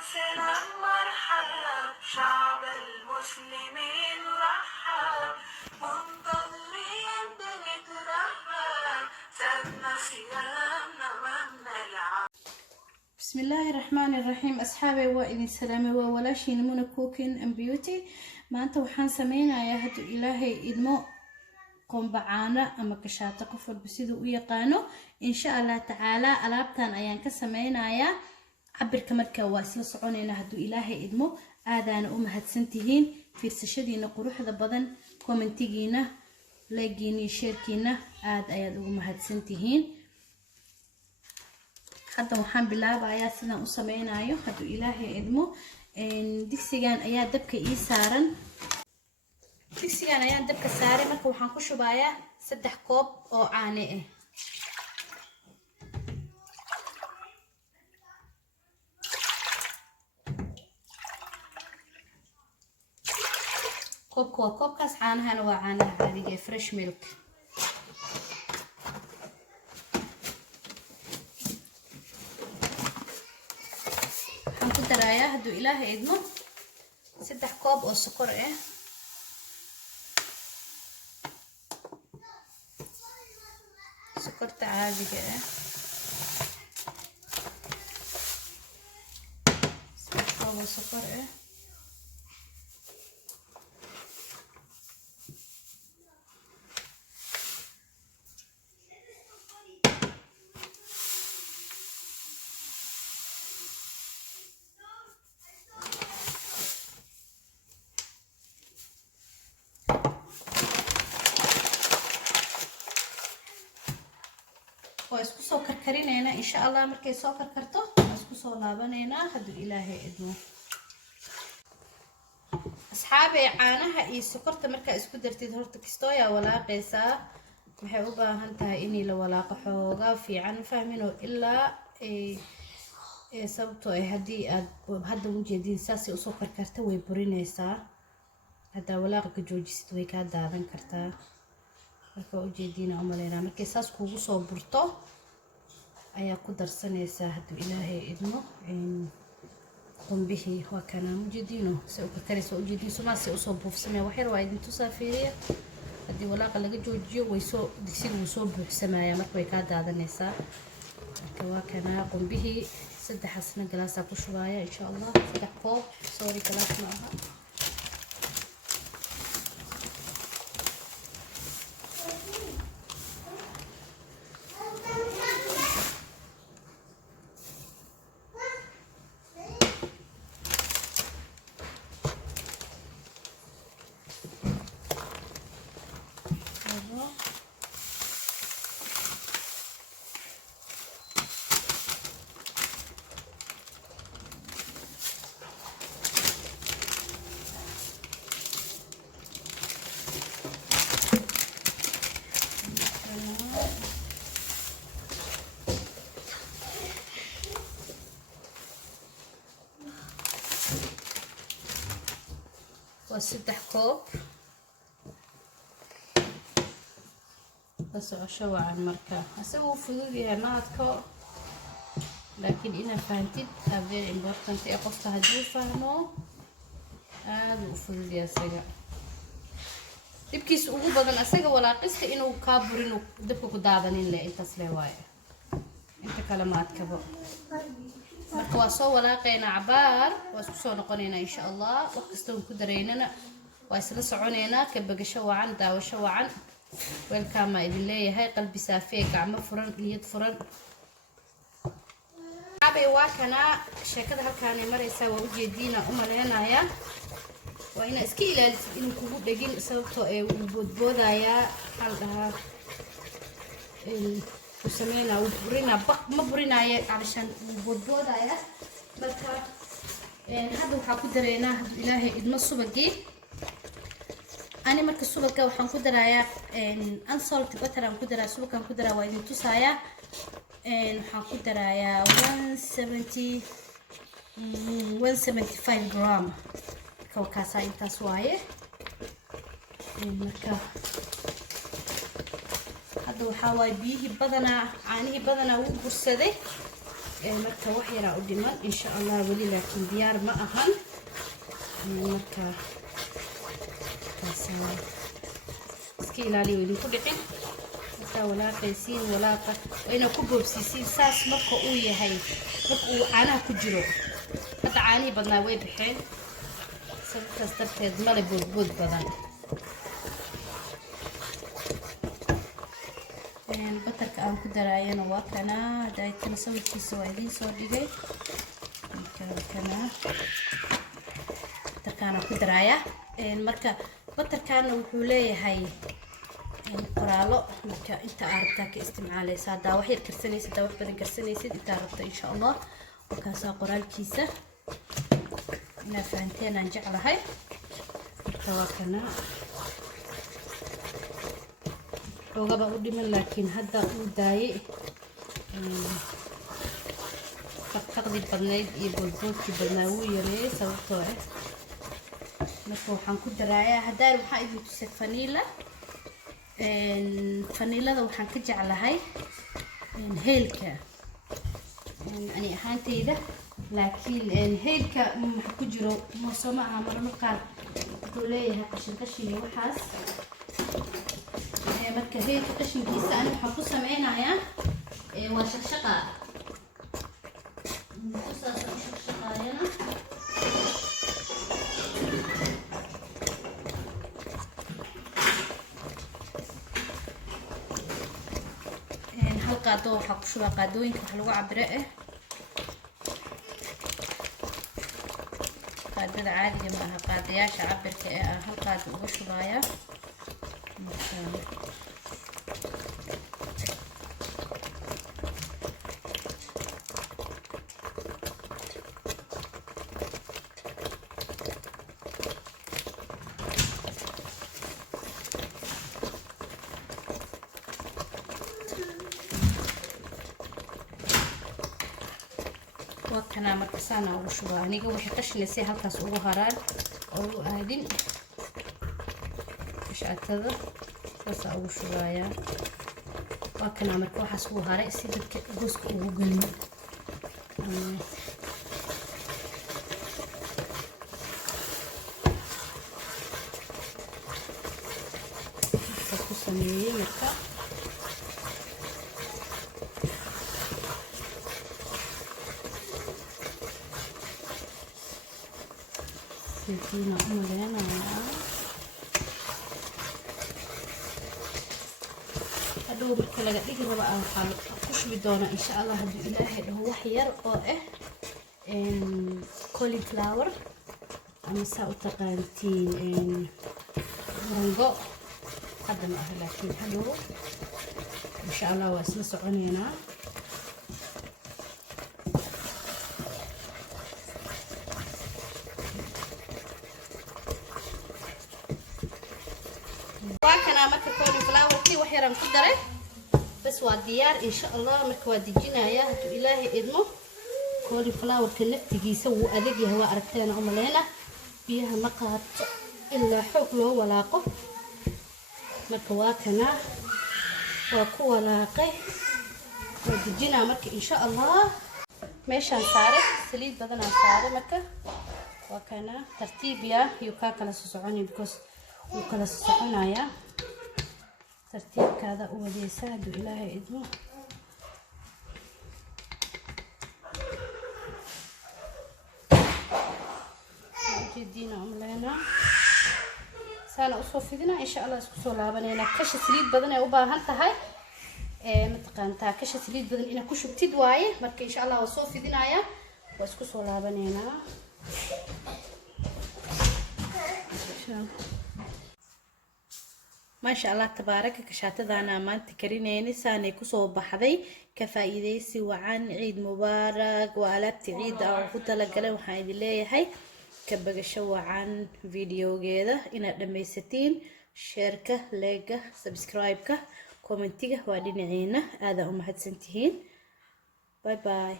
سلام مرحب شعب المسلمين رحب منتظرين بنترحب سابنا صيامنا ومنا العب. بسم الله الرحمن الرحيم. أصحابي وإذن سلامي وولاشي نمونا كوكين أم بيوتي ما أنت وحان سمينا يا هدو إلهي إدمو قوم بعانا أما كشاتا قفل بسيدو ويقانو إن شاء الله تعالى ألابتان أيان كسمينا يا عبر كمركا واسل صعونينا هدو إلهي إدمو آذان أمهات سنتهين في السشدين قروح ذا بدن كومنتيجينا لاقيني شيركينا آذ أياد أمهات سنتهين hadda waxaan bilaabayaa sidaan u sameeynayo haduu ilaahay idmo digsigan ayaa dabka ii saaran digsigan ayaa dabka saaray marka waxaan ku shubayaa 3 koob oo caano ah koobkaas caanahana waa caanaha caadiga fresh milk ترايا هدو إلهي إدمو 6 كوب أو سكر إيه سكر عادي كده 6 كوب أو سكر إيه واسكو سو كركرينينا ان شاء الله markay soo karkarto isku soo laabaneena haduu ilaahay idmo asxaabe caanaha iyo sokorta marka isku dartid horta kistooya walaaqaysa waxay u baahan tahay in la walaaqo xooga fiican fahmino ilaa sababtoo ah hadii aad hadda u jeedin saasi u soo karkarto way burinaysaa hada walaaqa joojisid way ka daadan kartaa marka u jeedina umaleena markay saas kuugu soo burto ayaa ku darsanaysa haduu ilaahay idmo qumbihi waa kana mujeedino soo ka karayso u jeedin sumaasi u soo buufsamay wax yar waa idin tusaafiriya hadii walaaqa laga joojiyo way soo digsigu soo buuxsamaya marka way ka daadanaysaa marka waa kana qumbihi 3 xasna galaasa ku shubaya insha Allah 3 koob sorry galaas ma aha و6 كوب بس عشوا عن مركا اسوي فضولي هناك لكن انا فهمتي very important اقفتها هدي فهمو هذا فضولي اسغا دبكيس ugu badan asaga walaaqista inuu ka burin dabka ku daadanin la intaas leeyahay inta kala ma adkabo marka waa soo walaaqayna cabaar waa isku soo noqonayna insha Allah wax kasta oo ku dareynana waa isla soconayna ka bagasho wacan daawasho wacan welcome idin leeyahay qalbi saafiye gacmo furan niyad furan abay waa kana sheekada halkaan maraysa waa u jeedina uma leenaya waa ina iska ilaalisid inuu kugu dhagin sababtoo ay u boodboodaya hal dhaha وسمينا وبرينا ما برينا علشان بودبودا يا marka hada waxa ku dareynaa ilaahay idma subagii ani marka subaga waxaan ku darayaa unsalt butter aan ku daraa subagan ku daraa waa idin tusaaya waxaan ku darayaa 175 gram kaasa intaas waaye marka hada waxa way biyihi badana caanihi badana uu bursaday marka wax yara u dhiman insha Allah wali laakiin diyaar ma ahan marka iska ilaaliyo idinku dhicin marka walaaqaysiin walaaqa ina ku boobsiisiin saas marka uu yahay marka uu caanaha ku jiro hadda caanihi badnaa way bixeen sababtaas darteed male boodbood badan batarka aan ku daraayana waa kana daaytana sawirkiisa waa idiin soo dhigay kana batarkaana ku daraaya marka batarkaana wuxuu leeyahay qoraalo marka inta aad rabtaa ka isticmaalaysaa hadaa wax yar karsanaysid hadaa wax badan karsanaysid intaa rabta insha Allah wakaasaa qoraalkiisa inaa fahanteen aan jeclahay marka waa kana xoogaba u dhiman laakiin hadda uu daayay faqdi badnayd iyo boodboodkii badnaa wuu yareeyay sababtoo ah marka waxaan ku daraayaa haddaan waxaa idin tusay faniilada waxaan ka jeclahay heelka ani ahaantayda laakiin heelka waxa ku jiro moosoma aha mararka qaar wuxuu leeyahay qashin iyo waxaas marka heelka qashinkiisa ani waxaan ku sameynayaa waa shaqshaqa qaado waxa ku shubaa qaadooyinka wax lagu cabiro qaadada caadiga ma aha qaadayaasha cabirka hal qaado ugu shubaaya وكنا مركزانا وشوها نيجي وحقش نسي هالكاس وهران أو هادين مش أعتذر بس أو شوية وكنا مركوحة وهراء سيدك جزء وقلنا سميه مركا فينا أمرنا هذا بكل جديد بقى أخش بدونه إن شاء الله هذا إلهي هو حير أو كولي فلاور أنا سأتقنتين رنجو هذا ما هو لكن حلو إن شاء الله واسمه سعنينا وكنا مركب كولي فلاور كي وحيران كدره بس وديار إن شاء الله مركب دجينا يا هدو إلهي إدمه كولي فلاور كنفتي يسوي أذقي هو أركتين عملينا فيها مقهى إلا حوك له ولاقه مركب كنا وكو ولاقه ودجينا مركب إن شاء الله ماشان صارت سليد بدنا صارت مركب وكنا ترتيب يا يوكاكلا سوسعني بكوس وكلا سوسعنايا ترتيب كذا وديسا هدو إلهي إدمه جدينا عملنا سانا أصوفينا إن شاء الله سكسو لابنينا كش سليد بدنا وباهنت هاي متقنتا كش سليد بدنا إنا كشو بتدواي مركي إن شاء الله أصوفينا يا وسكسو لابنينا ما شاء الله تبارك كشاتدانا مانت كرينيني ساني كسو بحضي كفايديسي وعن عيد مبارك وعلبت عيد أو كتلقلي وحايد ليهي كبقشو عن فيديو جيدا إنا دميستين شيركة لايكة سبسكرايبكة كومنتيكة وادينينا هذا أمهات سنتين باي باي.